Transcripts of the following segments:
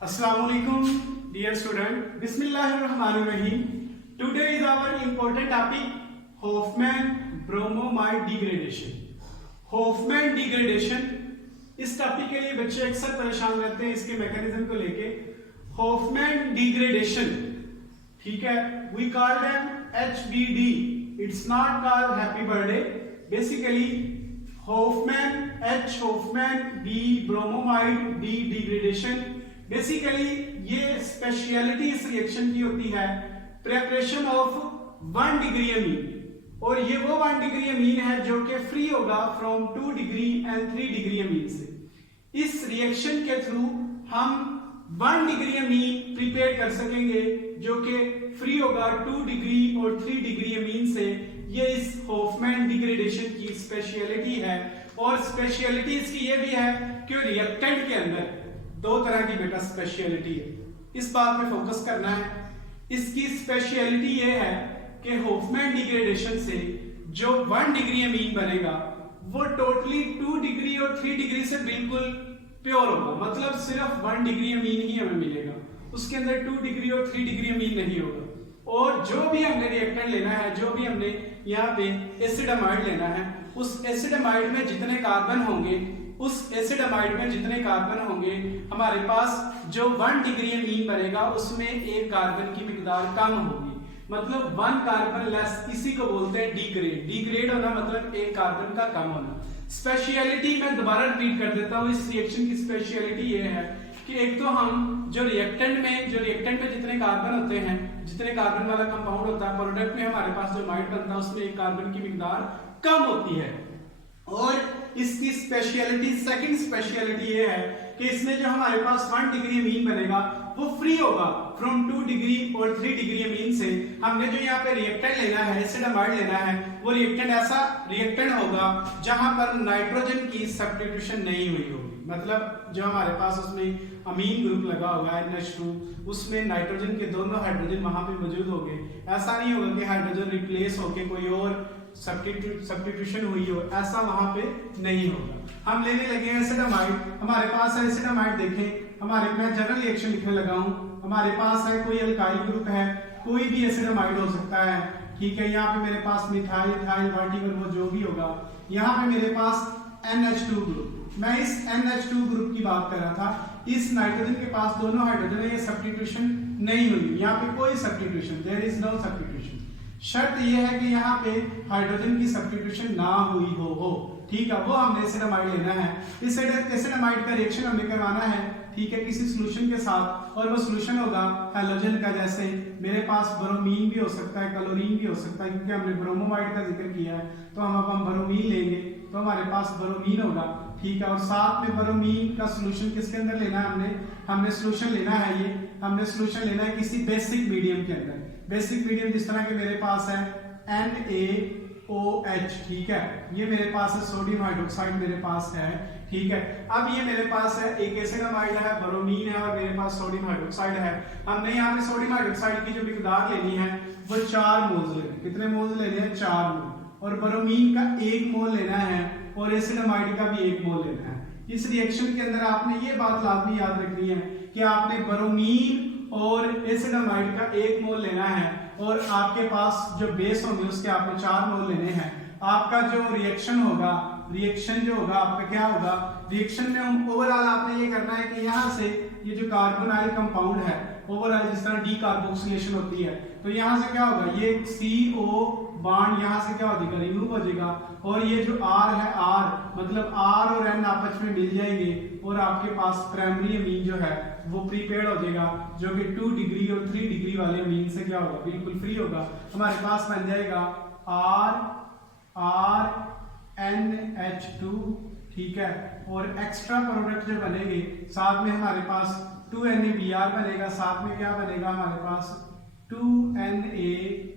Assalamualaikum, dear student. Bismillahirrahmanirrahim. Today is our important topic, Hofmann bromomide degradation. Hofmann degradation इस topic के लिए बच्चे अक्सर परेशान रहते हैं इसके मैकेनिज्म को लेके. Hofmann degradation, ठीक है, we call them HBD. It's not called happy birthday. Basically Hofmann H, Hofmann B, bromomide D degradation. Basically ये स्पेशलिटी इस रिएक्शन की होती है प्रिपरेशन ऑफ 1 डिग्री अमीन, और ये वो 1 डिग्री अमीन है जो कि फ्री होगा from 2 degree and 3 degree amine से. इस रिएक्शन के थ्रू हम 1 डिग्री अमीन प्रिपेयर कर सकेंगे जो कि फ्री होगा 2 डिग्री और 3 डिग्री अमीन से. ये इस हॉफमैन डिग्रेडेशन की स्पेशलिटी है, और स्पेशलिटी इसकी ये भी है कि रिएक्टेंट के अंदर दो तरह की बेटा स्पेशलिटी है. इस बात में फोकस करना है. इसकी स्पेशलिटी ये है कि हॉफमैन डिग्रेडेशन से जो 1 डिग्री अमीन बनेगा वो टोटली 2 डिग्री और 3 डिग्री से बिल्कुल प्योर होगा. मतलब सिर्फ 1 डिग्री अमीन ही हमें मिलेगा, उसके अंदर 2 डिग्री और 3 डिग्री अमीन नहीं होगा. और जो भी हमने रिएक्टेंट लेना है, जो भी हमने यहाँ पे एसिडामाइड लेना है, उस एसिडामाइड में जितने कार्बन होंगे, उस एसिडामाइड में जितने कार्बन होंगे, हमारे पास जो 1 डिग्री अमीन बनेगा उसमें एक कार्बन की मिकदार कम होगी. मतलब 1 कार्बन लेस, इसी को बोलते हैं डिग्रेड. डिग्रेड होना मतलब एक कार्बन का कम होना. स्पेशलिटी मैं दोबारा रिपीट कर देता हूँ. इस रिएक्शन की स्पेशलिटी ये है कि एक तो हम जो रिएक्टेंट में जितने कार्बन होते हैं, जितने कार्बन वाला कंपाउंड होता है, प्रोडक्ट में हमारे पास जो माइड बनता है उसमें एक कार्बन की मिकदार कम होती है. और इसकी स्पेशलिटी, सेकंड स्पेशलिटी ये है कि इसमें जो हमारे पास 1 डिग्री अमीन बनेगा वो फ्री होगा फ्रॉम 2 डिग्री और 3 डिग्री अमीन से. हमने जो यहाँ पे रिएक्टेंट लेना है, एसिडामाइड लेना है, वो रिएक्टेंट ऐसा रिएक्टेंट होगा जहां पर नाइट्रोजन की सब्स्टिट्यूशन नहीं हुई होगी. मतलब जो हमारे पास उसमें अमीन ग्रुप लगा हुआ है NH2, उसमें नाइट्रोजन के दोनों हाइड्रोजन वहां पे मौजूद होंगे. ऐसा नहीं होगा कि हाइड्रोजन रिप्लेस होके कोई और सब्स्टिट्यूशन हुई हो, ऐसा वहां पे नहीं होगा. हम लेने लगे हैं एसिडामाइड. हमारे पास है एसिडामाइड. देखें हमारे, मैं जनरल रिएक्शन लिखने लगा हूं. हमारे पास है कोई अल्काइल ग्रुप है, कोई भी एसिडामाइड हो सकता है, ठीक है. यहाँ पे मेरे पास मिथाइल, इथाइल, वाटिवर, वो जो भी होगा. यहाँ पे मेरे पास NH2 ग्रुप. मैं इस NH2 ग्रुप की बात कर रहा था. इस नाइट्रोजन के पास दोनों हाइड्रोजन है, ये सब्स्टिट्यूशन नहीं हुई. यहाँ पे कोई substitution, there is no substitution. शर्त यह है कि यहाँ पे हाइड्रोजन की सब्स्टिट्यूशन ना हुई हो, ठीक है. वो हमने एसिडामाइड लेना है. इस एसिडामाइड का रिएक्शन हमें करवाना है, ठीक है, किसी सॉल्यूशन के साथ, और वो सॉल्यूशन होगा हैलोजन का. जैसे मेरे पास ब्रोमीन भी हो सकता है, क्लोरीन भी हो सकता है, क्योंकि हमने ब्रोमोमाइड का जिक्र किया है. तो हम ब्रोमीन लेंगे तो हमारे पास ब्रोमीन होगा, ठीक है. और साथ में ब्रोमीन का सॉल्यूशन किसके अंदर लेना है, हमने सॉल्यूशन लेना है, ये हमने सॉल्यूशन लेना है किसी बेसिक मीडियम के अंदर. बेसिक मीडियम जिस तरह के मेरे पास है NaOH, ठीक है. ये मेरे पास है सोडियम हाइड्रोक्साइड, मेरे पास है, ठीक है. अब ये मेरे पास है एक एसिडामाइड है, ब्रोमीन है, और मेरे पास सोडियम हाइड्रोक्साइड है. हमने यहाँ पे सोडियम हाइड्रोक्साइड की जो मिकदार लेनी है वो 4 मोल्स लेने हैं. कितने मोल्स लेने हैं? 4 मोल. और ब्रोमीन का 1 मोल लेना है, और एसिडामाइड का भी 1 मोल लेना है. इस रिएक्शन के अंदर आपने ये बात लाजमी याद रखनी है कि आपने ब्रोमीन और एसिडामाइड का 1 मोल लेना है, और आपके पास जो बेस होंगे उसके आपने 4 मोल लेने हैं. आपका जो रिएक्शन होगा, रिएक्शन जो होगा आपका क्या होगा, रिएक्शन में हम ओवरऑल आपने ये करना है कि यहाँ से ये जो कार्बोनाइल कंपाउंड है, ओवरऑल जिस तरह डीकार्बोक्सिलेशन होती है, तो यहाँ से क्या होगा, ये CO बॉन्ड यहाँ से क्या हो जाएगा, रिमूव हो जाएगा. और ये जो R है, R मतलब R और N आपस में मिल जाएंगे, और आपके पास प्राइमरी अमीन जो है वो प्रीपेड हो जाएगा, जो कि 2 डिग्री और 3 डिग्री वाले अमीन से क्या होगा, बिल्कुल फ्री होगा. हमारे पास बन जाएगा RNH2, ठीक है. और एक्स्ट्रा प्रोडक्ट जो बनेंगे साथ में हमारे पास 2NaBr बनेगा. साथ में क्या बनेगा हमारे पास 2NaBr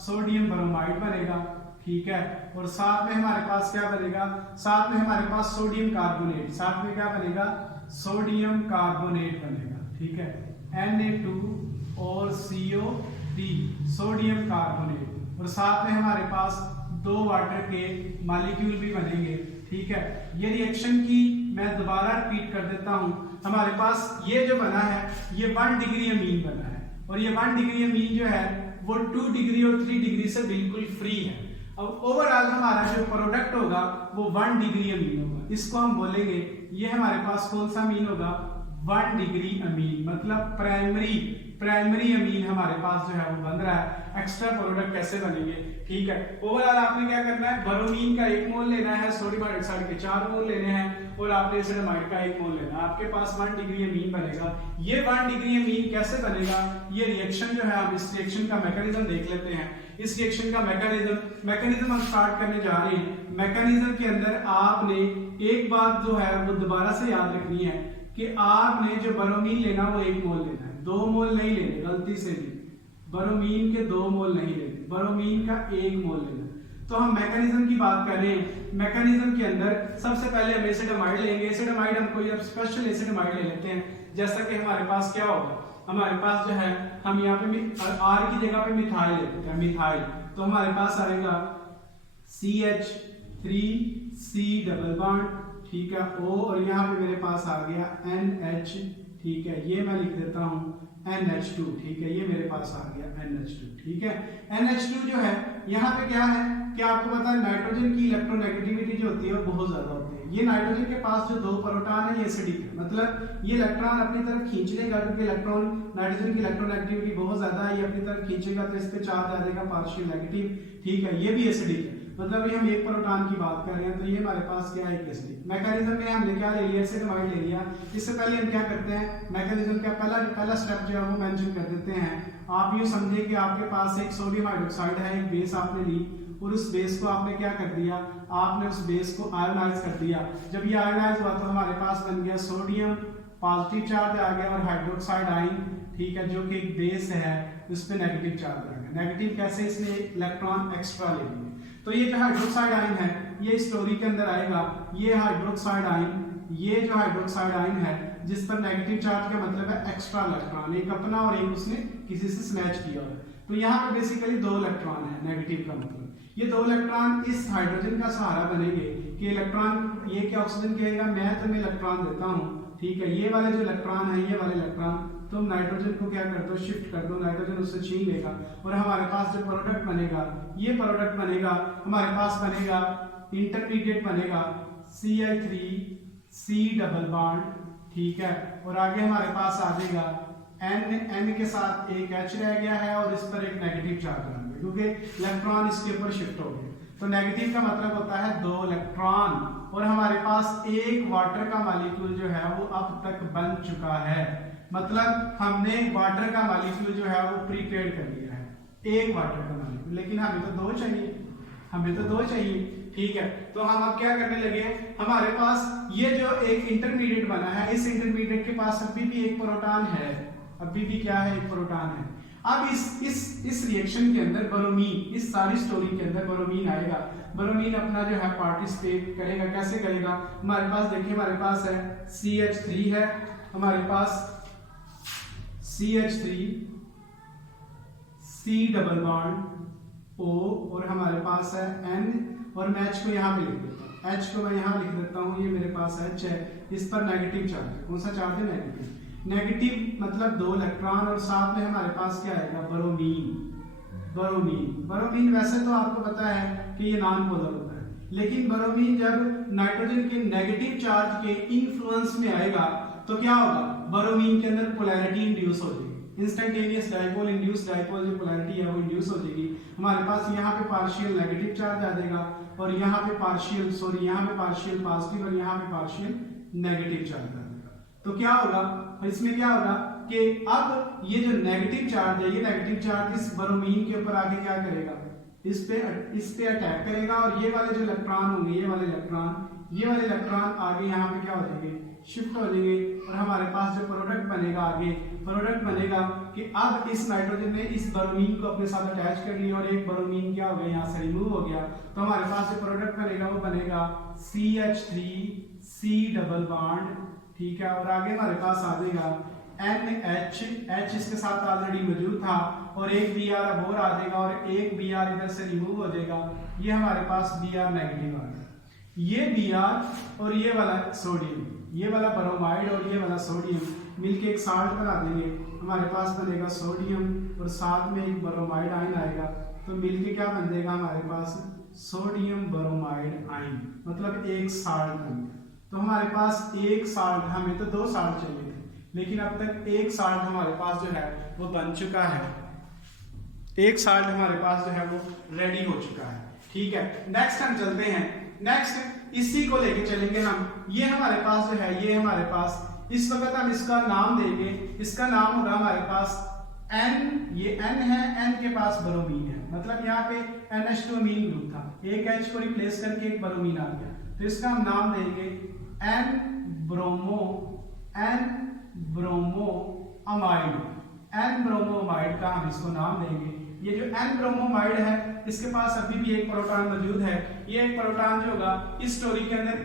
सोडियम ब्रोमाइड बनेगा, ठीक है. और साथ में हमारे पास क्या बनेगा, साथ में हमारे पास सोडियम कार्बोनेट. साथ में क्या बनेगा, सोडियम कार्बोनेट बनेगा, ठीक है. Na2 और CO3 सोडियम कार्बोनेट. और साथ में हमारे पास 2 वाटर के मॉलिक्यूल भी बनेंगे, ठीक है। ये रिएक्शन की मैं दोबारा रिपीट कर देता हूं। हमारे पास ये जो बना है ये 1 डिग्री अमीन बना है, और ये 1 डिग्री अमीन जो है वो 2 डिग्री और 3 डिग्री से बिल्कुल फ्री है। अब ओवरऑल हमारा जो प्रोडक्ट होगा वो 1 डिग्री अमीन होगा। इसको हम बोलेंगे ये हमारे पास कौन सा अमीन होगा, 1 डिग्री अमीन, मतलब प्राइमरी अमीन हमारे पास जो है वो बन रहा है। एक्स्ट्रा प्रोडक्ट कैसे बनेंगे, ठीक है। ओवरऑल आपने क्या करना है, ब्रोमीन का 1 मोल लेना है, सोडियम हाइड्रोक्साइड के 4 मोल लेने हैं, और आपने एसिटामाइड का 1 मोल लेना है। आपके पास 1 डिग्री अमीन बनेगा। ये 1 डिग्री अमीन कैसे बनेगा, ये रिएक्शन जो है हम इस रिएक्शन का मैकेनिज्म देख लेते हैं। इस रिएक्शन का मैकेनिज्म हम स्टार्ट करने जा रहे हैं। मैकेनिज्म के अंदर आपने एक बात जो है वो दोबारा से याद रखनी है कि आपने जो ब्रोमीन लेना वो 1 मोल लेना है, 2 मोल नहीं लेने, गलती से भी ब्रोमीन के 2 मोल नहीं लेने, ब्रोमीन का 1 मोल लेना। तो हम मैकेनिज्म की बात कर रहे हैं। मैकेनिज्म के अंदर सबसे पहले हम एसिटामाइड लेंगे। एसिटामाइड हम कोई अब स्पेशल एसिटामाइड ले लेते हैं। जैसा कि हमारे पास क्या होगा, हमारे पास जो है हम यहाँ पे आर की जगह पे मिथाइल ले लेते हैं, मिथाइल। तो हमारे पास आएगा CH3C डबल बॉन्ड, ठीक है, O, और यहाँ पे मेरे पास आ गया NH, ठीक है, ये मैं लिख देता हूँ NH2, ठीक है, ये मेरे पास आ गया NH2, ठीक है। NH2 जो है यहाँ पे क्या है कि आपको पता है नाइट्रोजन की इलेक्ट्रोनेगेटिविटी जो होती है वो बहुत ज्यादा होती है। ये नाइट्रोजन के पास जो 2 प्रोटॉन है ये एसिडिक है, मतलब ये इलेक्ट्रॉन अपनी तरफ खींच लेगा, क्योंकि इलेक्ट्रॉन नाइट्रोजन की इलेक्ट्रोनेगेटिविटी बहुत ज्यादा है, ये अपनी तरफ खींचेगा तो इस पे चार्ज आ जाएगा पार्शियल नेगेटिव, ठीक है, ये भी एसिडिक है। मतलब ये हम 1 प्रोटॉन की बात कर रहे हैं, तो ये हमारे पास क्या है, एसिडिक। मैकेनिज्म में हमने क्या ले लिया, एसिटामाइड ले लिया। इससे पहले हम क्या करते हैं, मैकेनिज्म का पहला स्टेप जो है वो मेंशन कर देते हैं। आप यूं समझिए कि आपके पास एक सोडियम हाइड्रोक्साइड है, एक बेस आपने ली, और उस बेस को आपने क्या कर दिया, आपने उस बेस को आयोनाइज कर दिया। जब ये आयोनाइज हुआ तो हमारे पास बन गया सोडियम, पॉजिटिव चार्ज आ गया, और हाइड्रोक्साइड आयन, ठीक है, जो कि एक बेस है उस पे नेगेटिव चार्ज आ गया। नेगेटिव कैसे, इसने इलेक्ट्रॉन एक्स्ट्रा ले लिए। तो ये जो हाइड्रोक्साइड आयन है ये स्टोरी के अंदर आएगा। ये हाइड्रोक्साइड आयन, ये जो हाइड्रोक्साइड आयन है जिस पर नेगेटिव चार्ज का मतलब है एक्स्ट्रा इलेक्ट्रॉन, एक अपना और एक उसने किसी से स्नैच किया है। तो यहाँ पे बेसिकली 2 इलेक्ट्रॉन है, नेगेटिव का मतलब ये 2 इलेक्ट्रॉन इस हाइड्रोजन का सहारा बनेंगे कि इलेक्ट्रॉन, ये क्या ऑक्सीजन कहेगा मैं तुम्हें इलेक्ट्रॉन देता हूँ, ठीक है, ये वाले जो इलेक्ट्रॉन है, ये वाले इलेक्ट्रॉन तुम नाइट्रोजन को क्या कर दो, शिफ्ट कर दो, नाइट्रोजन उससे छीन लेगा, और हमारे पास जो प्रोडक्ट बनेगा, ये प्रोडक्ट बनेगा, हमारे पास बनेगा इंटरमीडिएट बनेगा CH3C डबल बॉन्ड, ठीक है, और आगे हमारे पास आ जाएगा N के साथ एक H रह गया है, और इस पर एक नेगेटिव चार्ज बन गया क्योंकि इलेक्ट्रॉन इसके ऊपर शिफ्ट हो गए। तो नेगेटिव का मतलब होता है 2 इलेक्ट्रॉन, और हमारे पास एक वाटर का मॉलिक्यूल जो है वो अब तक बन चुका है। मतलब हमने वाटर का मॉलिक्यूल जो है वो प्रिपेयर कर लिया है, एक वाटर का मॉलिक्यूल, लेकिन हमें तो 2 चाहिए, ठीक है। तो हम अब क्या करने लगे, हमारे पास ये जो एक इंटरमीडिएट बना है, इस इंटरमीडिएट के पास अभी भी एक प्रोटॉन है, अभी भी क्या है, एक प्रोटॉन है। अब इस रिएक्शन के अंदर ब्रोमीन, इस सारी स्टोरी के अंदर ब्रोमीन आएगा। ब्रोमीन अपना जो है पार्टिसिपेट करेगा, कैसे करेगा, हमारे पास देखिए, हमारे पास है CH3 है, हमारे पास CH3 C double bond O, और हमारे पास है N, और मैं H को यहाँ पे लिख देता हूँ, H को मैं यहाँ लिख देता हूँ, ये मेरे पास H है, इस पर नेगेटिव चार्ज है। कौन सा चार्ज है, नेगेटिव मतलब 2 इलेक्ट्रॉन, और साथ में हमारे पास क्या आएगा, ब्रोमीन वैसे तो आपको पता है कि ये नॉन पोलर होता है, लेकिन ब्रोमीन जब नाइट्रोजन के नेगेटिव चार्ज के इन्फ्लुएंस में आएगा तो क्या होगा, ब्रोमीन के अंदर पोलैरिटी इंड्यूस हो जाएगी, इंस्टेंटेनियस डाइपोल, इंड्यूस डाइपोल जो पोलैरिटी है वो इंड्यूस हो जाएगी। हमारे पास यहाँ पे पार्शियल नेगेटिव चार्ज आ जाएगा, और यहाँ पे पार्शियल पॉजिटिव, और यहाँ पे पार्शियल नेगेटिव चार्ज आ जाएगा। तो क्या होगा, इसमें क्या होगा कि अब ये जो नेगेटिव चार्ज है, ये नेगेटिव चार्ज इस ब्रोमीन के ऊपर आके क्या करेगा, इस पे अटैक करेगा, और ये वाले जो इलेक्ट्रॉन होंगे, ये वाले इलेक्ट्रॉन आगे यहाँ पे क्या हो जाएंगे, शिफ्ट हो जाएंगे, और हमारे पास जो प्रोडक्ट बनेगा कि अब इस नाइट्रोजन ने इस ब्रोमीन को अपने साथ अटैच कर लिया, और एक ब्रोमीन क्या हो गया, यहाँ से रिमूव हो गया। तो हमारे पास जो प्रोडक्ट बनेगा वो बनेगा CH3C डबल बॉन्ड, ठीक है, और आगे हमारे पास आ जाएगा NH, H इसके साथ ऑलरेडी मौजूद था, और एक Br अब और आ जाएगा, और एक Br इधर से रिमूव हो जाएगा, ये हमारे पास Br नेगेटिव आ गया। ये Br और ये वाला सोडियम, ये वाला ब्रोमाइड और ये वाला सोडियम मिलके एक साल्ट बना देंगे, हमारे पास बनेगा सोडियम और साथ में एक ब्रोमाइड आयन आएगा, तो मिलके क्या बन जाएगा हमारे पास सोडियम ब्रोमाइड आयन, मतलब एक साल्ट बन गया। तो हमारे पास एक साल्ट, हमें तो 2 साल्ट चाहिए थे, लेकिन अब तक एक साल्ट हमारे पास जो है वो बन चुका है, एक साल्ट हमारे पास जो है वो रेडी हो चुका है। ठीक है, नेक्स्ट हम चलते हैं, नेक्स्ट इसी को लेके चलेंगे हम। ये हमारे पास जो है, ये हमारे पास इस वक्त हम इसका नाम देंगे, इसका नाम होगा हमारे पास N, ये N है, N के पास ब्रोमीन है, मतलब यहाँ पे NH2 अमीन ग्रुप था, एक H को रिप्लेस करके एक ब्रोमीन आ गया, तो इसका हम नाम देंगे N bromo amide, N bromamide का हम इसको नाम देंगे। ये जो N ब्रोमोमाइड है इसके पास अभी भी एक प्रोटॉन मौजूद है, ये एक प्रोटॉन जो होगा इस स्टोरी के अंदर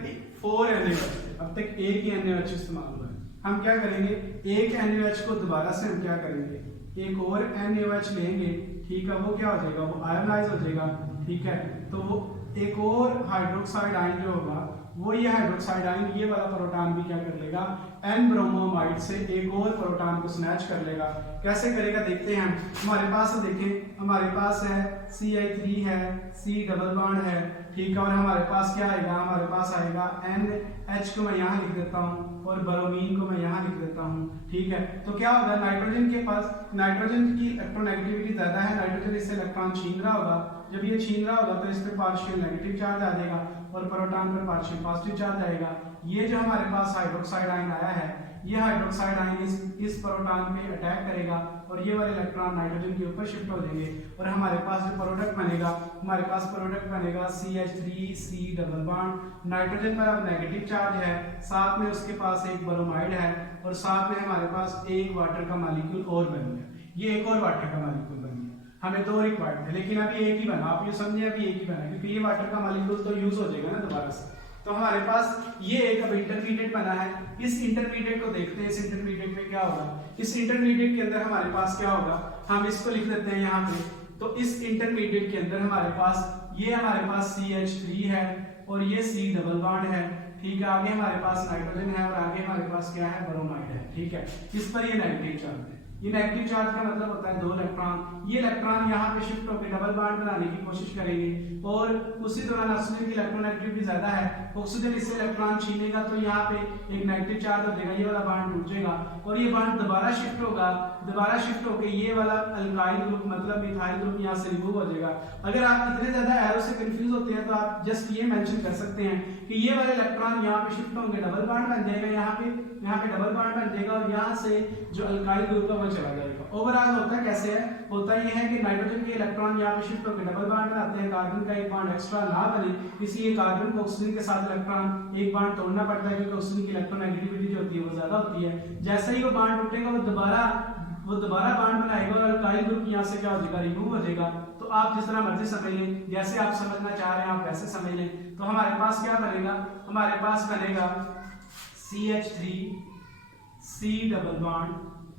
4 NaOH, अब तक एक ही NaOH इस्तेमाल हुआ है। हम क्या करेंगे, एक NaOH को दोबारा से हम क्या करेंगे, एक और NaOH लेंगे, ठीक है, वो क्या हो जाएगा, वो आयोनाइज हो जाएगा। ठीक है, तो वो एक और हाइड्रोक्साइड आयन जो होगा, वो ये हाइड्रोक्साइड आयन ये वाला प्रोटॉन भी क्या कर लेगा, N ब्रोमोमाइड से एक और प्रोटॉन को स्नैच कर लेगा। कैसे करेगा देखते हैं हम। हमारे पास देखें, हमारे पास है Ci3 है, C डबल बॉन्ड है, ठीक है, और हमारे पास क्या आएगा, हमारे पास आएगा NH को मैं यहाँ लिख देता हूँ और ब्रोमीन को मैं यहाँ लिख देता हूँ। ठीक है, तो क्या होगा, नाइट्रोजन के पास, नाइट्रोजन की इलेक्ट्रोनेगेटिविटी ज्यादा है, नाइट्रोजन इससे इलेक्ट्रॉन छीन रहा होगा, जब ये छीन रहा होगा तो इस पे पार्शियल नेगेटिव चार्ज आ जाएगा और प्रोटॉन पर पार्शियल पॉजिटिव चार्ज आएगा। ये जो हमारे पास हाइड्रोक्साइड आयन आया है, ये हाइड्रोक्साइड आयन इस प्रोटॉन पे अटैक करेगा और ये वाले इलेक्ट्रॉन नाइट्रोजन के ऊपर शिफ्ट हो जाएंगे और हमारे पास जो प्रोडक्ट बनेगा, हमारे पास प्रोडक्ट बनेगा CH3C डबल बॉन्ड, नाइट्रोजन पर अब नेगेटिव चार्ज है, साथ में उसके पास एक ब्रोमाइड है और साथ में हमारे पास एक वाटर का मॉलिक्यूल और बन गया, ये एक और वाटर का मॉलिक्यूल बन गया। हमें 2 रिक्वायर्ड थे लेकिन अभी एक ही बना, आप ये समझिए अभी एक ही बना, क्योंकि ये वाटर का मॉलिक्यूल तो यूज हो जाएगा ना दोबारा से। तो हमारे पास ये एक अब इंटरमीडिएट बना है, इस इंटरमीडिएट को देखते हैं, इस इंटरमीडिएट में क्या होगा। इस इंटरमीडिएट के अंदर हमारे पास क्या होगा, हम इसको लिख देते हैं यहाँ पे। तो इस इंटरमीडिएट के अंदर हमारे पास ये हमारे पास CH3 है और ये C डबल बॉन्ड है, ठीक है, आगे हमारे पास नाइट्रोजन है और आगे हमारे पास क्या है, ब्रोमाइड है। ठीक है, इस पर ये नेगेटिव चार्ज है, ये नेगेटिव चार्ज का मतलब होता है 2 इलेक्ट्रॉन, ये इलेक्ट्रॉन यहाँ पे शिफ्ट होकर डबल बॉन्ड बनाने की कोशिश करेंगे और उसी दौरान ऑक्सीजन की इलेक्ट्रोनेगेटिविटी ज्यादा है, ऑक्सीजन इससे इलेक्ट्रॉन छीनेगा तो यहाँ पे एक नेगेटिव चार्ज हो जाएगा, ये वाला बॉन्ड टूट जाएगा और ये बॉन्ड दोबारा शिफ्ट होगा, दोबारा शिफ्ट होकर ये वाला अल्काइल ग्रुप मतलब मिथाइल ग्रुप यहाँ से रिमूव हो जाएगा। अगर आप इतने ज्यादा एरो से कंफ्यूज होते हैं तो आप जस्ट ये मेंशन कर सकते हैं कि ये वाले इलेक्ट्रॉन यहाँ पे शिफ्ट होंगे, डबल बॉन्ड बन जाएगा, यहाँ पे डबल बॉन्ड बन जाएगा और यहाँ से जो अल्काइल ग्रुप है वो चला जाएगा। ओवरऑल होता कैसे है, होता ये है कि नाइट्रोजन के इलेक्ट्रॉन यहाँ पे शिफ्ट होकर डबल बॉन्ड बनाते हैं, कार्बन का एक बॉन्ड एक्स्ट्रा ना बने, इसलिए कार्बन को ऑक्सीजन के साथ इलेक्ट्रॉन एक बॉन्ड तोड़ना पड़ता है क्योंकि ऑक्सीजन की इलेक्ट्रोनेगेटिविटी जो होती है वो ज्यादा होती है। जैसे ही वो बॉन्ड टूटेगा वो दोबारा बॉन्ड बनाएगा और अल्काइल ग्रुप यहाँ से क्या हो जाएगा, रिमूव हो जाएगा। तो आप जिस तरह मर्जी समझ लें, जैसे आप समझना चाह रहे हैं आप वैसे समझ लें। तो हमारे पास क्या बनेगा, हमारे पास बनेगा CH3C डबल बॉन्ड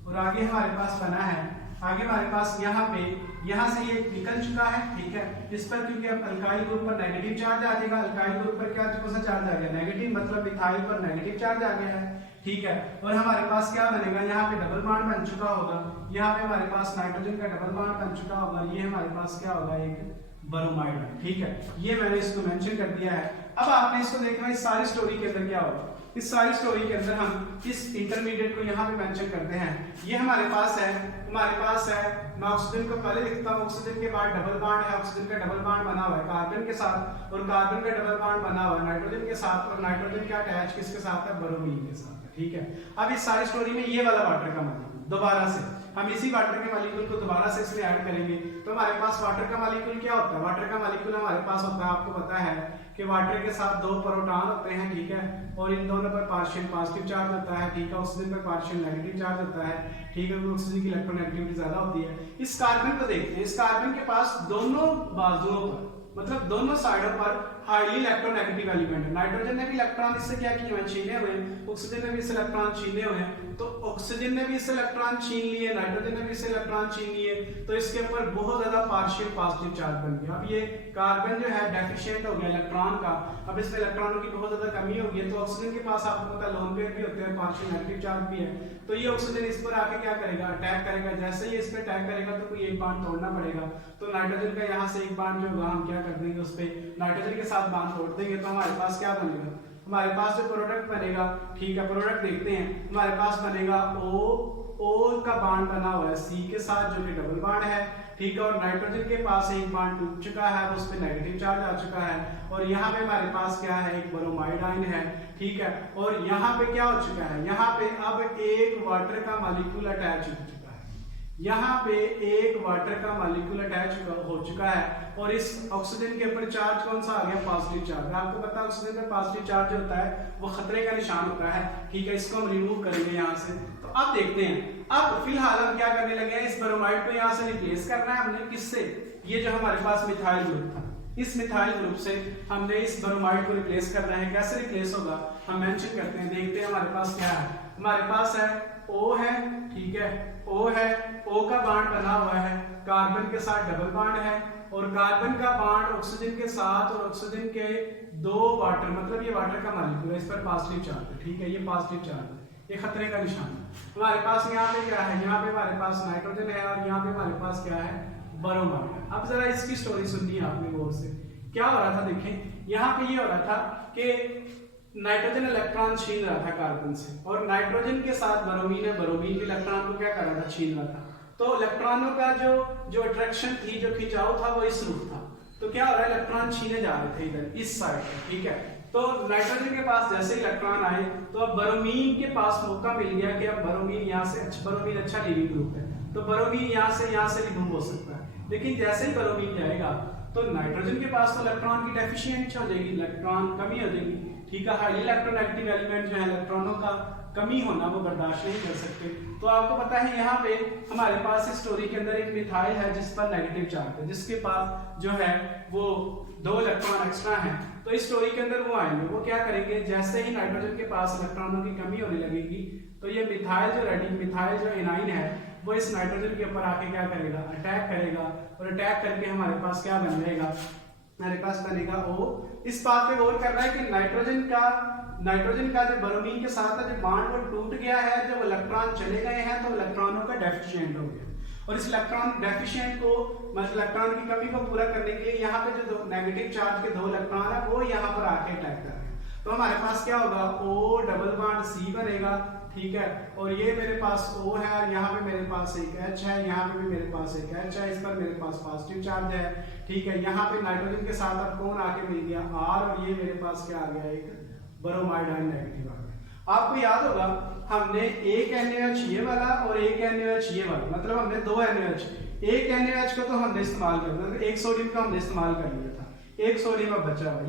और आगे हमारे पास बना है, आगे हमारे पास यहाँ से ये निकल चुका है। ठीक है, इस पर क्योंकि अब अल्काइल ग्रुप पर नेगेटिव चार्ज आ जाएगा, अल्काइल ग्रुप पर क्या कौन सा चार्ज आ गया, नेगेटिव, मतलब मिथाइल पर नेगेटिव चार्ज आ गया है। ठीक है, और हमारे पास क्या बनेगा, यहाँ पे डबल बॉन्ड बन चुका होगा, यहाँ पे हमारे पास नाइट्रोजन का डबल बॉन्ड बन चुका होगा, ये हमारे पास क्या होगा, एक ब्रोमाइड। ठीक है, ये मैंने इसको मेंशन कर दिया है। अब आपने इसको देखना, इस सारी स्टोरी के अंदर क्या होगा, इस सारी स्टोरी के अंदर हम इस इंटरमीडिएट को यहाँ पे मेंशन करते हैं। ये हमारे पास है, मैं ऑक्सीजन को पहले लिखता हूँ, ऑक्सीजन के बाद डबल बॉन्ड है, ऑक्सीजन का डबल बॉन्ड बना हुआ है कार्बन के साथ और कार्बन का डबल बॉन्ड बना हुआ है नाइट्रोजन के साथ और नाइट्रोजन का अटैच किसके साथ है, ब्रोमीन के साथ है। ठीक है, अब इस सारी स्टोरी में ये वाला वाटर का मॉलिक्यूल दोबारा से हम इसी वाटर के मॉलिक्यूल को दोबारा से इसमें ऐड करेंगे। तो हमारे पास वाटर का मॉलिक्यूल क्या होता है, वाटर का मॉलिक्यूल हमारे पास होता है, आपको पता है कि वाटर के साथ 2 प्रोटॉन होते हैं। ठीक है, और इन दोनों पर पार्शियल पॉजिटिव चार्ज होता है। ठीक है, ऑक्सीजन पर पार्शियल नेगेटिव चार्ज होता है। ठीक है, ऑक्सीजन की इलेक्ट्रोनेगेटिविटी ज्यादा होती है। इस कार्बन को देखते हैं, इस कार्बन के पास दोनों बाजुओं पर मतलब दोनों साइडों पर हाईली इलेक्ट्रोनेगेटिव एलिमेंट है। नाइट्रोजन ने भी इलेक्ट्रॉन इससे क्या किए हुए, छीने हुए हैं, ऑक्सीजन ने भी इससे इलेक्ट्रॉन छीने हुए हैं। तो ऑक्सीजन ने भी इससे इलेक्ट्रॉन छीन लिए, नाइट्रोजन ने भी इससे इलेक्ट्रॉन छीन लिए, तो इसके ऊपर बहुत ज्यादा पार्शियल पॉजिटिव चार्ज बन गया। अब ये कार्बन जो है डेफिशिएंट हो गया इलेक्ट्रॉन का, अब इसमें इलेक्ट्रॉनों की बहुत ज्यादा कमी हो गई। तो ऑक्सीजन के पास आपको पता है लोन पेयर भी होते हैं, पार्शियल नेगेटिव चार्ज भी है। तो ये ऑक्सीजन इस पर आके क्या करेगा, अटैक करेगा। जैसे ही इस पर अटैक करेगा तो कोई एक बॉन्ड तोड़ना पड़ेगा। तो नाइट्रोजन का यहाँ से एक बॉन्ड जो होगा हम क्या कर देंगे, उस पर नाइट्रोजन के साथ बॉन्ड तोड़ देंगे। तो हमारे पास क्या बनेगा, हमारे पास जो प्रोडक्ट बनेगा, ठीक है प्रोडक्ट देखते हैं, हमारे पास बनेगा O का बॉन्ड बना हुआ है C के साथ जो कि डबल बॉन्ड है, ठीक है। और नाइट्रोजन के पास एक बॉन्ड टूट चुका है, उस पे नेगेटिव चार्ज आ चुका है। और यहाँ पे हमारे पास क्या है, एक ब्रोमाइड आयन है, ठीक है। और यहाँ पे क्या हो चुका है, यहाँ पे अब एक वाटर का मॉलिक्यूल अटैच हो चुका है, यहाँ पे एक वाटर का मॉलिक्यूल अटैच हो चुका है। और इस ऑक्सीजन के ऊपर चार्ज कौन सा आ गया, पॉजिटिव चार्ज। आपको पता है ऑक्सीजन में पॉजिटिव चार्ज होता है वो खतरे का निशान होता है, ठीक है। इसको हम रिमूव करेंगे यहाँ से। तो अब देखते हैं, अब फिलहाल हम क्या करने लगे हैं, इस ब्रोमाइड को यहाँ से रिप्लेस करना है हमने किससे, ये जो हमारे पास मिथाइल ग्रुप था, इस मिथाइल ग्रुप से हमने इस ब्रोमाइड को रिप्लेस करना है। कैसे रिप्लेस होगा हम मेंशन करते हैं, देखते हैं हमारे पास क्या है। हमारे पास है O है, ठीक है, O है, O का बॉन्ड बना हुआ है, कार्बन के साथ डबल बॉन्ड है, और कार्बन का बॉन्ड ऑक्सीजन के साथ, और ऑक्सीजन के दो वाटर, मतलब ये वाटर का मॉलिक्यूल है, इस पर पॉजिटिव चार्ज है, ठीक है, ये पॉजिटिव चार्ज है, ये खतरे का निशान है। हमारे पास यहाँ पे क्या है, यहाँ पे हमारे पास नाइट्रोजन है, और यहाँ पे हमारे पास क्या है, ब्रोमाइड है। अब जरा इसकी स्टोरी सुनिए आपने गौर से, क्या हो रहा था देखें, यहाँ पे ये हो रहा था कि नाइट्रोजन इलेक्ट्रॉन छीन रहा था कार्बन से, और नाइट्रोजन के साथ ब्रोमीन है, ब्रोमीन भी इलेक्ट्रॉन को क्या कर रहा था, छीन रहा था। तो इलेक्ट्रॉनों का जो अट्रैक्शन थी, जो खिंचाव था, वो इस रूप था। तो क्या हो रहा है, इलेक्ट्रॉन छीने जा रहे थे इधर इस साइड पे, ठीक है। तो नाइट्रोजन के पास जैसे इलेक्ट्रॉन आए, तो अब ब्रोमीन के पास मौका मिल गया कि अब ब्रोमीन यहाँ से, ब्रोमीन अच्छा लीविंग ग्रुप है, तो ब्रोमीन यहाँ से रिमूव हो सकता है। लेकिन जैसे ही ब्रोमीन जाएगा तो नाइट्रोजन के पास तो इलेक्ट्रॉन की डेफिशिएंट हो जाएगी, इलेक्ट्रॉन कमी हो जाएगी, ठीक है। हाईली इलेक्ट्रोनेगेटिव एलिमेंट जो है इलेक्ट्रॉनों का कमी होना वो बर्दाश्त नहीं कर सकते। तो आपको पता है यहाँ पे हमारे पास इस स्टोरी के अंदर एक मिथाइल है जिस पर नेगेटिव चार्ज है, जिसके पास जो है वो 2 इलेक्ट्रॉन एक्स्ट्रा हैं। तो इस स्टोरी के अंदर वो आएंगे, वो क्या करेंगे, जैसे ही नाइट्रोजन के पास इलेक्ट्रॉनों की कमी होने लगेगी, तो ये मिथाइल जो एनाइन है वो इस नाइट्रोजन के ऊपर आके क्या करेगा, अटैक करेगा, और अटैक करके हमारे पास क्या बन जाएगा, हमारे पास बनेगा O। इस बात पे गौर करना है कि नाइट्रोजन का जो ब्रोमीन के साथ जो बॉन्ड वो टूट गया है, जब इलेक्ट्रॉन चले गए हैं तो इलेक्ट्रॉनों का डेफिशिएंट हो गया, और इस इलेक्ट्रॉन डेफिशिएंट को, मतलब इलेक्ट्रॉन की कमी को पूरा करने के लिए यहाँ पे जो नेगेटिव चार्ज के 2 इलेक्ट्रॉन है वो यहाँ पर आके अटैक कर रहे हैं। तो हमारे पास क्या होगा, O डबल बॉन्ड C बनेगा, ठीक है। और ये मेरे पास O है, यहाँ पे मेरे पास एक H है, यहाँ पे भी मेरे पास एक H है, इस पर मेरे पास पॉजिटिव चार्ज है, ठीक है। यहाँ पे नाइट्रोजन के साथ अब कौन आके मिल गया, R, और ये मेरे पास क्या आ गया, एक ब्रोमाइड आयन नेगेटिव आ गया। आपको याद होगा हमने एक NaOH ये वाला और एक NaOH ये वाला, मतलब हमने 2 NaOH, एक NaOH को तो हमने इस्तेमाल कर लिया, एक सोडियम का हमने इस्तेमाल कर लिया था, एक सोडियम अब बचा हुआ,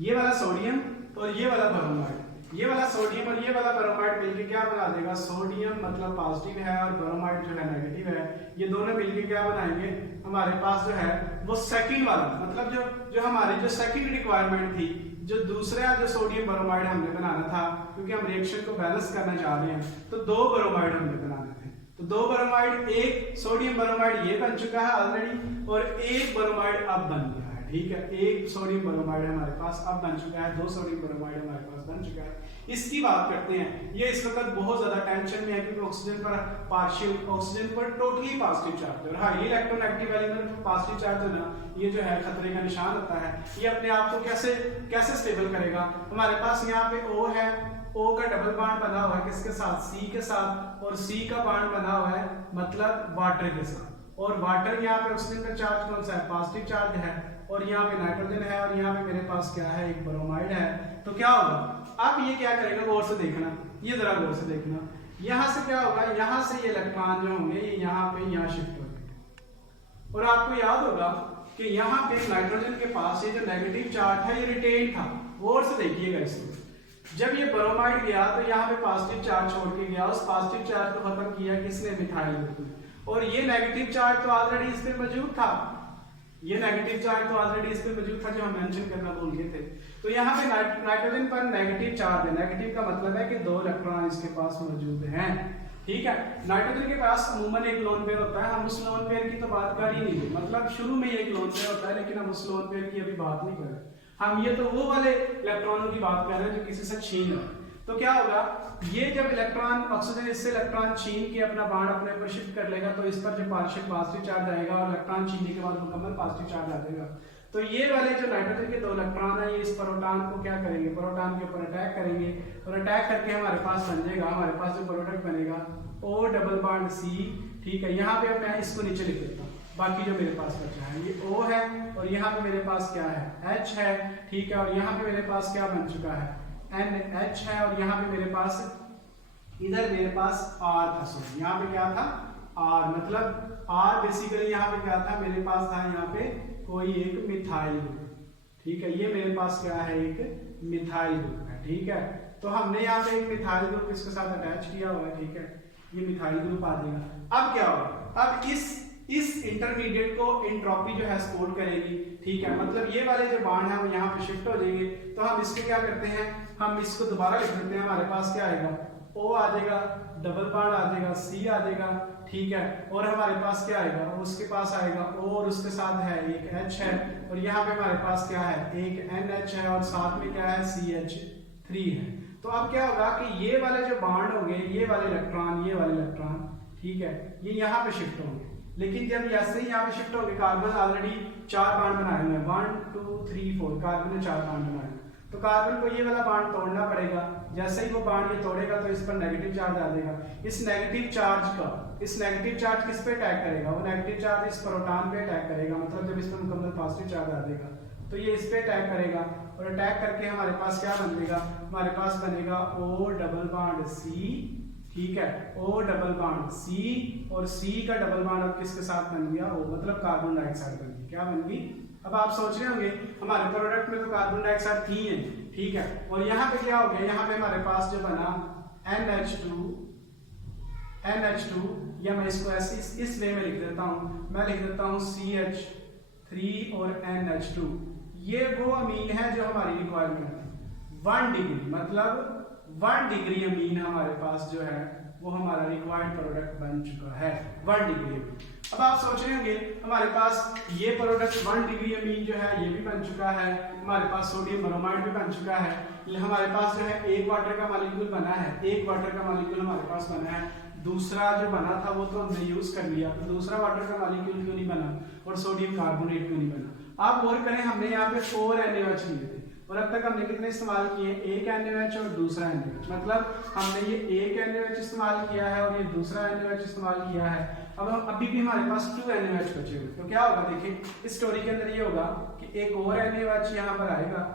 ये वाला सोडियम और ये वाला ब्रोमाइड। ये वाला सोडियम और ये वाला ब्रोमाइड मिलके क्या बना देगा, सोडियम मतलब पॉजिटिव है और ब्रोमाइड जो है नेगेटिव है, ये दोनों मिलके क्या बनाएंगे, हमारे पास जो है वो सेकंड वाला, मतलब जो हमारी जो सेकंड रिक्वायरमेंट थी, जो दूसरा जो सोडियम ब्रोमाइड हमने बनाना था, क्योंकि हम रिएक्शन को बैलेंस करना चाह रहे हैं, तो 2 ब्रोमाइड हमने बनाने थे। तो 2 ब्रोमाइड, एक सोडियम ब्रोमाइड ये बन चुका है ऑलरेडी, और एक ब्रोमाइड अब बन गया है, ठीक है। एक सोडियम ब्रोमाइड हमारे पास अब बन चुका है, 2 सोडियम ब्रोमाइड हमारे पास बन चुका है। इसकी बात करते हैं, ये इस वक्त बहुत ज्यादा टेंशन में है क्योंकि ऑक्सीजन पर पार्शियल, ऑक्सीजन पर टोटली पॉजिटिव चार्ज है, और हाईली इलेक्ट्रोनेगेटिव एलिमेंट पर पॉजिटिव चार्ज है ना, ये जो है खतरे का निशान होता है। ये अपने आप को कैसे स्टेबल करेगा, हमारे पास यहाँ पे O है, O का डबल बॉन्ड बना हुआ है किसके साथ, C के साथ, और C का बॉन्ड बना हुआ है मतलब वाटर के साथ, और वाटर यहाँ पे ऑक्सीजन का चार्ज कौन सा है, पॉजिटिव चार्ज है, और यहाँ पे नाइट्रोजन है, और यहाँ पे मेरे पास क्या है, एक ब्रोमाइड है। तो क्या होगा, अब ये क्या करेगा, गौर से देखना, ये जरा गौर से देखना, यहाँ से क्या होगा, यहाँ से ये इलेक्ट्रॉन जो होंगे ये यहाँ पे यहाँ शिफ्ट हो गए, और आपको याद होगा कि यहाँ पे नाइट्रोजन के पास ये जो नेगेटिव चार्ज था ये रिटेन था। गौर से देखिएगा इसको, जब ये ब्रोमाइड गया तो यहाँ पे पॉजिटिव चार्ज छोड़ के गया, उस पॉजिटिव चार्ज को खत्म किया किसने, मिथाइल ग्रुप ने, और ये नेगेटिव चार्ज तो ऑलरेडी इस पे मौजूद था, ये नेगेटिव चार्ज तो ऑलरेडी इस पे मौजूद था जो हम मेंशन करना भूल गए थे। तो यहाँ पे नाइट्रोजन पर नेगेटिव चार्ज है। नेगेटिव का मतलब है कि 2 इलेक्ट्रॉन इसके पास मौजूद हैं, ठीक है। नाइट्रोजन के पास अमूमन एक लोन पेयर होता है, हम उस लोन पेयर की तो बात कर ही नहीं, मतलब शुरू में एक लोन पेयर होता है, लेकिन हम उस लोन पेयर की अभी बात नहीं कर रहे। हम ये तो वो वाले इलेक्ट्रॉनों की बात कर रहे हैं जो किसी से छीन रहे हैं। तो क्या होगा, ये जब इलेक्ट्रॉन ऑक्सीजन इससे इलेक्ट्रॉन छीन के अपना बॉन्ड अपने ऊपर शिफ्ट कर लेगा, तो इस पर जो पार्शियल पॉजिटिव चार्ज आएगा और इलेक्ट्रॉन छीनने के बाद मुकम्मल पॉजिटिव चार्ज आ जाएगा। तो ये वाले जो नाइट्रोजन के 2 इलेक्ट्रॉन है, ये इस प्रोटॉन को क्या करेंगे, प्रोटॉन के ऊपर अटैक करेंगे और अटैक करके हमारे पास बन जाएगा, हमारे पास जो प्रोडक्ट बनेगा O डबल बॉन्ड C, ठीक है। यहाँ पे मैं इसको नीचे लिख देता हूँ, बाकी जो मेरे पास बचा है ये O है और यहाँ पे मेरे पास क्या है, H है, ठीक है। और यहाँ पे मेरे पास क्या बन चुका है, NH है और यहाँ पे मेरे पास इधर मेरे पास R था, सॉरी यहाँ पे क्या था R, मतलब R बेसिकली यहाँ पे क्या था, मेरे पास था यहाँ पे कोई एक मिथाइल ग्रुप, ठीक है। ये मेरे पास क्या है, एक मिथाइल ग्रुप है, ठीक है। तो हमने यहाँ पे एक मिथाइल ग्रुप इसके साथ अटैच किया हुआ है, ठीक है। ये मिथाइल ग्रुप आ जाएगा। अब क्या होगा, अब इस इंटरमीडिएट को एंट्रोपी जो है सपोर्ट करेगी, ठीक है। मतलब ये वाले जो बॉन्ड है वो यहाँ पे शिफ्ट हो जाएंगे। तो हम इसको क्या करते हैं, हम इसको दोबारा लिख देते हैं। हमारे पास क्या आएगा, O आ जाएगा, डबल बॉन्ड आ जाएगा, C आ जाएगा, ठीक है। और हमारे पास क्या आएगा, उसके पास आएगा O और उसके साथ है एक H है और यहाँ पे हमारे पास क्या है, एक NH है और साथ में क्या है, CH3 है। तो अब क्या होगा कि ये वाले जो बॉन्ड होंगे, ये वाले इलेक्ट्रॉन, ठीक है, ये यहाँ पे शिफ्ट होंगे। लेकिन जब जैसे ही यहाँ पे शिफ्ट होंगे, कार्बन ऑलरेडी 4 बॉन्ड बनाए हुए हैं, 1 2 3 4, कार्बन ने 4 बॉन्ड बनाए। तो कार्बन को ये वाला बॉन्ड तोड़ना पड़ेगा। जैसे ही वो बॉन्ड ये तोड़ेगा तो इस पर नेगेटिव चार्ज आ जाएगा। इस नेगेटिव चार्ज किस पे अटैक करेगा, वो नेगेटिव चार्ज इस प्रोटॉन पे अटैक करेगा। मतलब जब इस पर मुकम्मल पॉजिटिव चार्ज आ जाएगा तो ये इस पे अटैक करेगा और अटैक करके हमारे पास क्या बनेगा, हमारे पास बनेगा O डबल बॉन्ड C, ठीक है। O डबल बॉन्ड C और C का डबल बॉन्ड अब किसके साथ बन गया, O, मतलब कार्बन डाइऑक्साइड बन गई। क्या बन गई, अब आप सोच रहे होंगे हमारे प्रोडक्ट में तो कार्बन डाइऑक्साइड थी है, ठीक है। और यहाँ पे क्या हो गया, यहाँ पे हमारे पास जो बना NH2, या मैं इसको ऐसे इस वे में लिख देता हूँ, मैं लिख देता हूँ CH3 और NH2। ये वो अमीन है जो हमारी रिक्वायरमेंट है। 1 डिग्री, मतलब 1 डिग्री अमीन हमारे पास जो है वो हमारा रिक्वायर्ड प्रोडक्ट बन चुका है, 1 डिग्री अमीन। अब आप सोच रहे होंगे हमारे पास ये प्रोडक्ट 1 डिग्री अमीन जो है ये भी बन चुका है, हमारे पास सोडियम ब्रोमाइड भी बन चुका है, हमारे पास जो है एक वाटर का मॉलिक्यूल बना है, एक वाटर का मॉलिक्यूल हमारे पास बना है। दूसरा जो बना था वो तो हमने यूज कर लिया, तो दूसरा वाटर का मॉलिक्यूल क्यों नहीं बना और सोडियम कार्बोनेट क्यों नहीं बना। आप गौर करें, हमने यहाँ पे 4 NaOH लिए थे और अब तक हमने कितने इस्तेमाल किए, एक NaOH और दूसरा NaOH, मतलब हमने ये एक NaOH इस्तेमाल किया है और ये दूसरा NaOH इस्तेमाल किया है। अब हम अभी भी हमारे पास 2 NaOH बचे हुए। तो क्या होगा, देखिए इस स्टोरी के अंदर ये होगा कि एक और NaOH यहाँ पर आएगा,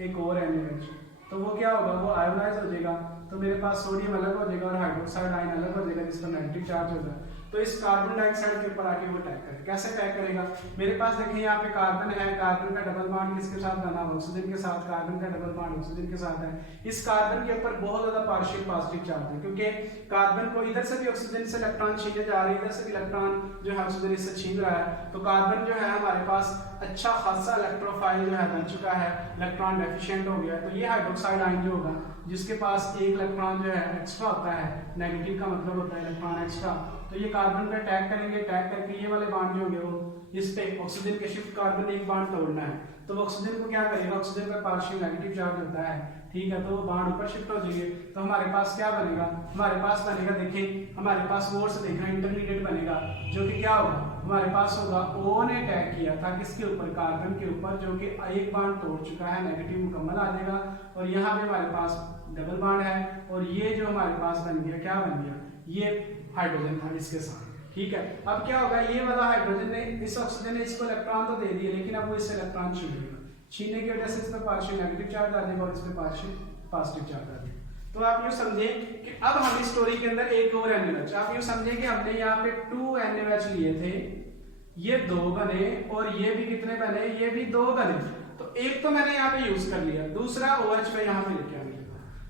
एक और NaOH, तो वो क्या होगा, वो आयोनाइज हो जाएगा। तो मेरे पास सोडियम अलग हो जाएगा और हाइड्रोक्साइड आयन अलग हो जाएगा जिसका नेगेटिव चार्ज होगा। तो इस कार्बन डाइऑक्साइड के ऊपर आके वो अटैक करेगा। कैसे अटैक करेगा, मेरे पास देखिए यहाँ पे कार्बन है, कार्बन का डबल बॉन्ड किसके साथ बना, ऑक्सीजन के साथ, कार्बन का डबल बॉन्ड ऑक्सीजन के साथ है। इस कार्बन के ऊपर बहुत ज्यादा पार्शियल पॉजिटिव चार्ज है, क्योंकि कार्बन को इधर से भी ऑक्सीजन से इलेक्ट्रॉन छीने जा रहे हैं, इधर से भी इलेक्ट्रॉन जो है ऑक्सीजन इससे छीन रहा है। तो कार्बन जो है हमारे पास अच्छा खासा इलेक्ट्रोफाइल जो है बन चुका है, इलेक्ट्रॉन डेफिशिएंट हो गया। तो ये हाइड्रोक्साइड आयन जो होगा जिसके पास एक इलेक्ट्रॉन जो है एक्स्ट्रा होता है, नेगेटिव का मतलब होता है इलेक्ट्रॉन एक्स्ट्रा, तो ये कार्बन पे अटैक करेंगे, अटैक करके ये वाले बॉन्ड जो होंगे वो इस पे ऑक्सीजन के शिफ्ट कार्बन एक बॉन्ड तोड़ना है। तो ऑक्सीजन को क्या करेगा, ऑक्सीजन पर पार्शियल नेगेटिव चार्ज होता है, ठीक है, तो वो बॉन्ड ऊपर शिफ्ट हो जाएंगे। तो हमारे पास क्या बनेगा, हमारे पास बनेगा, देखिए हमारे पास वो से देखा इंटरमीडिएट बनेगा जो कि क्या होगा, हमारे पास होगा O ने अटैक किया था किसके ऊपर, कार्बन के ऊपर, जो कि एक बॉन्ड तोड़ चुका है, नेगेटिव मुकम्मल आ जाएगा। और यहाँ पे हमारे पास डबल बॉन्ड है और ये जो हमारे पास बन गया, क्या बन गया, ये हाइड्रोजन था इसके साथ, ठीक है। अब क्या होगा, ये वाला हाइड्रोजन ने, इस ऑक्सीजन ने इसको इलेक्ट्रॉन तो दे दिए, लेकिन अब वो इससे इलेक्ट्रॉन छीनेगा, छीनने की वजह से इस पर पार्शियल नेगेटिव चार्ज आ जाएगा और इस पर पार्शियल पॉजिटिव चार्ज आ जाएगा। तो आप यूँ समझे कि अब हम इस स्टोरी के अंदर एक और NaOH, आप यूँ समझे कि हमने यहाँ पे 2 NaOH लिए थे, ये 2 बने और ये भी कितने बने, ये भी 2 बने। तो एक तो मैंने यहाँ पे यूज कर लिया, दूसरा OH में यहाँ पे लेके आ गया।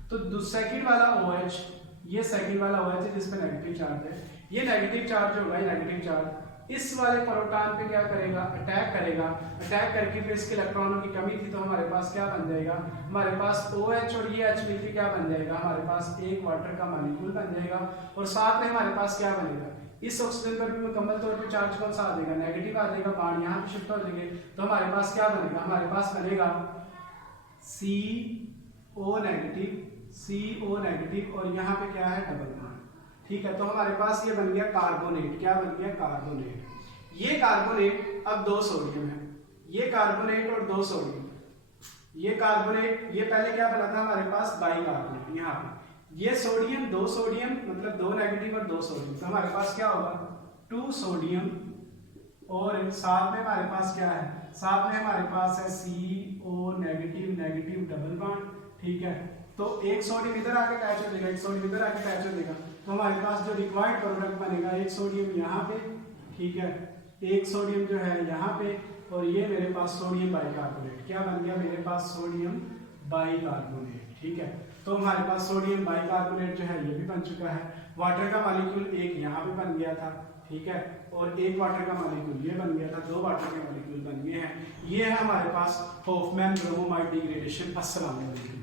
तो सेकंड वाला OH, ये सेकंड वाला OH है जिसपे नेगेटिव चार्ज है, ये नेगेटिव चार्ज होगा, ये नेगेटिव चार्ज, इस वाले प्रोटॉन पे क्या करेगा, अटैक करेगा। अटैक करके फिर इसके इलेक्ट्रॉनों की कमी थी तो हमारे पास क्या बन जाएगा, हमारे पास OH और ये H मिलकर क्या बन जाएगा, हमारे पास एक वाटर का मॉलिक्यूल बन जाएगा। और साथ में हमारे पास क्या बनेगा, इस ऑक्सीजन पर भी मुकम्मल तौर पर चार्ज कौन सा आ जाएगा, नेगेटिव आ जाएगा, बाण यहाँ पे शिफ्ट हो जाएंगे तो हमारे पास क्या बनेगा, हमारे पास बनेगा CO नेगेटिव और यहाँ पे क्या है डबल बॉन्ड। ठीक है, तो हमारे पास ये बन गया कार्बोनेट। क्या बन गया, कार्बोनेट। ये कार्बोनेट अब 2 सोडियम है, ये कार्बोनेट और 2 सोडियम। ये कार्बोनेट, ये पहले क्या बना था हमारे पास बाइकार्बोनेट। यहाँ पे ये सोडियम, 2 सोडियम मतलब 2 नेगेटिव और 2 सोडियम, तो हमारे पास क्या होगा 2 सोडियम और साथ में हमारे पास क्या है, साथ में हमारे पास है CO नेगेटिव डबल बॉन्ड। ठीक है, तो एक सोडियम इधर आके अटैच हो जाएगा, एक सोडियम इधर आके अटैच हो जाएगा, तो हमारे पास जो रिक्वायर्ड प्रोडक्ट बनेगा, एक सोडियम यहाँ पे, ठीक है, एक सोडियम जो है यहाँ पे, और ये मेरे पास सोडियम बाइकार्बोनेट। क्या बन गया मेरे पास, सोडियम बाइकार्बोनेट। ठीक है, तो हमारे पास सोडियम बाइकार्बोनेट जो है ये भी बन चुका है। वाटर का मॉलिक्यूल एक यहाँ पे बन गया था, ठीक है, और एक वाटर का मॉलिक्यूल ये बन गया था, 2 वाटर के मॉलिक्यूल बन गए हैं। ये है हमारे पास हॉफमैन ब्रोमोमाइड डिग्रेडेशन। अस्सलाम वालेकुम।